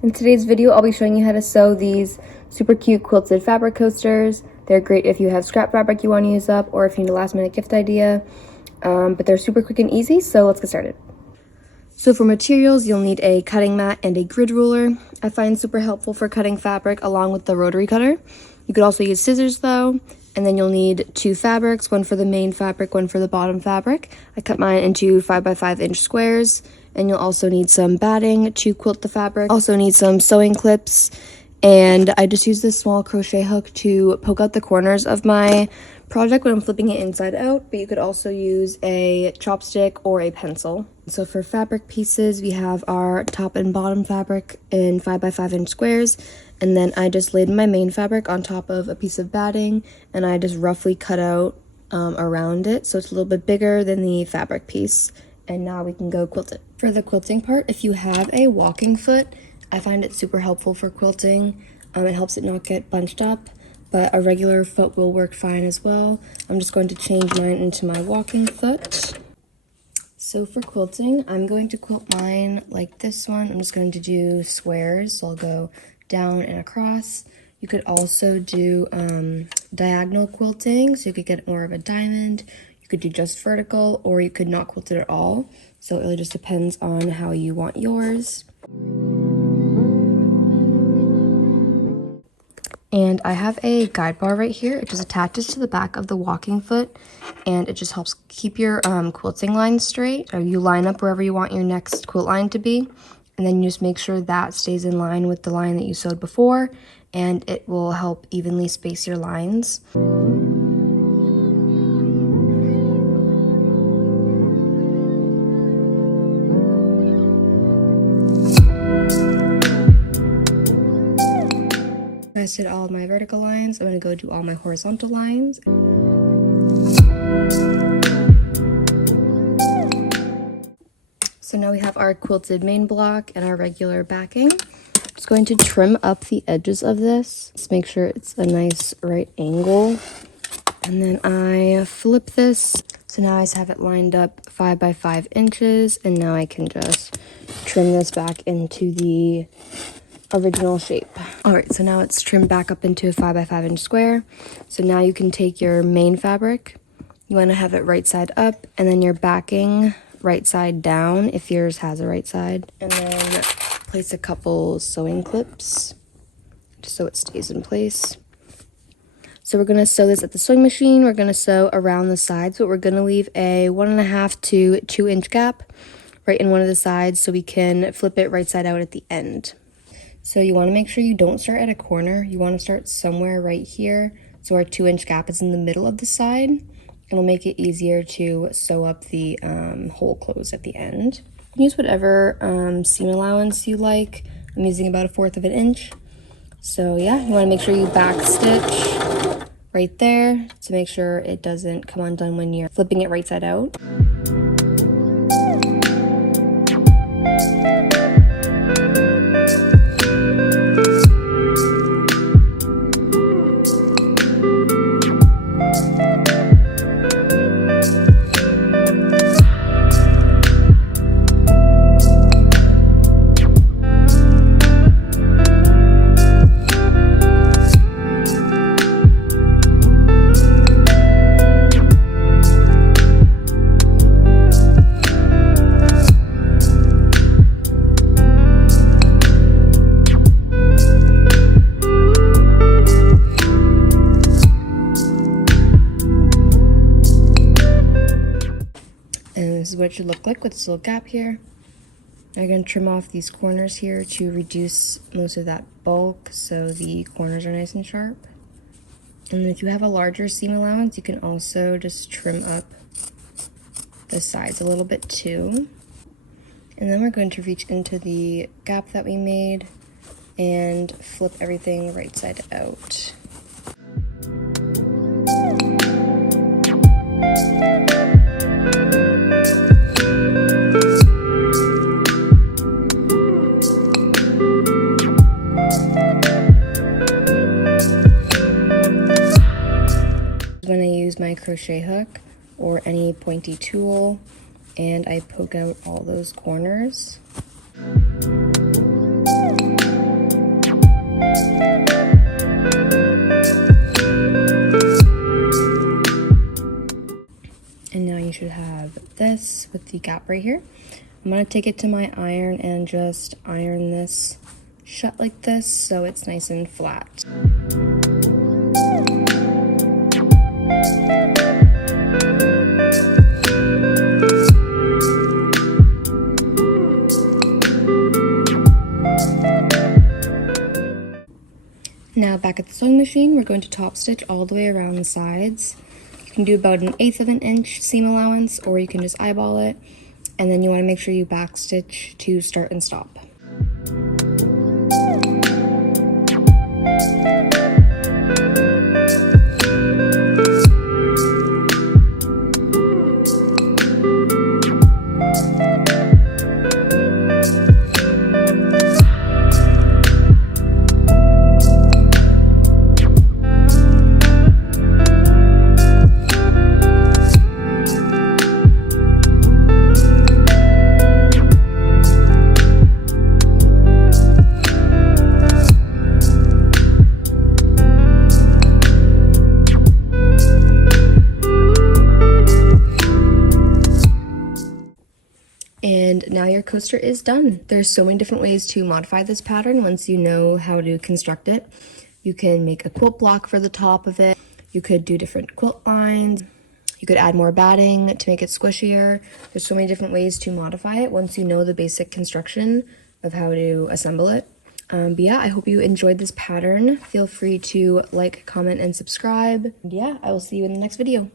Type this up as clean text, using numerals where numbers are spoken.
In today's video, I'll be showing you how to sew these super cute quilted fabric coasters. They're great if you have scrap fabric you want to use up or if you need a last minute gift idea, but they're super quick and easy, so let's get started. So for materials, you'll need a cutting mat and a grid ruler. I find super helpful for cutting fabric along with the rotary cutter. You could also use scissors though, and then you'll need 2 fabrics, one for the main fabric, one for the bottom fabric. I cut mine into 5x5 inch squares, and you'll also need some batting to quilt the fabric. Also need some sewing clips, and I just use this small crochet hook to poke out the corners of my project when I'm flipping it inside out, but you could also use a chopstick or a pencil. So for fabric pieces, we have our top and bottom fabric in 5x5 inch squares, and then I just laid my main fabric on top of a piece of batting, and I just roughly cut out around it so it's a little bit bigger than the fabric piece. And now we can go quilt it. For the quilting part, if you have a walking foot, I find it super helpful for quilting. It helps it not get bunched up, but a regular foot will work fine as well. I'm just going to change mine into my walking foot. So for quilting, I'm going to quilt mine like this one. I'm just going to do squares, so I'll go down and across. You could also do diagonal quilting, so you could get more of a diamond. You could do just vertical, or you could not quilt it at all. So it really just depends on how you want yours. And I have a guide bar right here. It just attaches to the back of the walking foot, and it just helps keep your quilting lines straight. Or you line up wherever you want your next quilt line to be, and then you just make sure that stays in line with the line that you sewed before, and it will help evenly space your lines. I did all of my vertical lines. I'm going to go do all my horizontal lines. So now we have our quilted main block and our regular backing. I'm just going to trim up the edges of this. Just make sure it's a nice right angle. And then I flip this. So now I just have it lined up 5x5 inches, and now I can just trim this back into the original shape. All right, so now it's trimmed back up into a 5x5 inch square. So now you can take your main fabric, you want to have it right side up, and then your backing right side down if yours has a right side, and then place a couple sewing clips just so it stays in place. So we're going to sew this at the sewing machine. We're going to sew around the sides, but we're going to leave a 1.5 to 2 inch gap right in one of the sides so we can flip it right side out at the end. So you want to make sure you don't start at a corner. You want to start somewhere right here. So our 2 inch gap is in the middle of the side. It'll make it easier to sew up the hole closed at the end. You can use whatever seam allowance you like. I'm using about 1/4 of an inch. So yeah, you want to make sure you back stitch right there to make sure it doesn't come undone when you're flipping it right side out. This is what it should look like with this little gap here. I'm going to trim off these corners here to reduce most of that bulk so the corners are nice and sharp. And if you have a larger seam allowance, you can also just trim up the sides a little bit too. And then we're going to reach into the gap that we made and flip everything right side out. When I use my crochet hook or any pointy tool, and I poke out all those corners. this with the gap right here. I'm gonna take it to my iron and just iron this shut like this so it's nice and flat. Now back at the sewing machine, we're going to top stitch all the way around the sides. You can do about 1/8 of an inch seam allowance, or you can just eyeball it. And then you want to make sure you back stitch to start and stop. And now your coaster is done. There's so many different ways to modify this pattern once you know how to construct it. You can make a quilt block for the top of it. You could do different quilt lines. You could add more batting to make it squishier. There's so many different ways to modify it once you know the basic construction of how to assemble it. But yeah, I hope you enjoyed this pattern. Feel free to like, comment, and subscribe. And yeah, I will see you in the next video.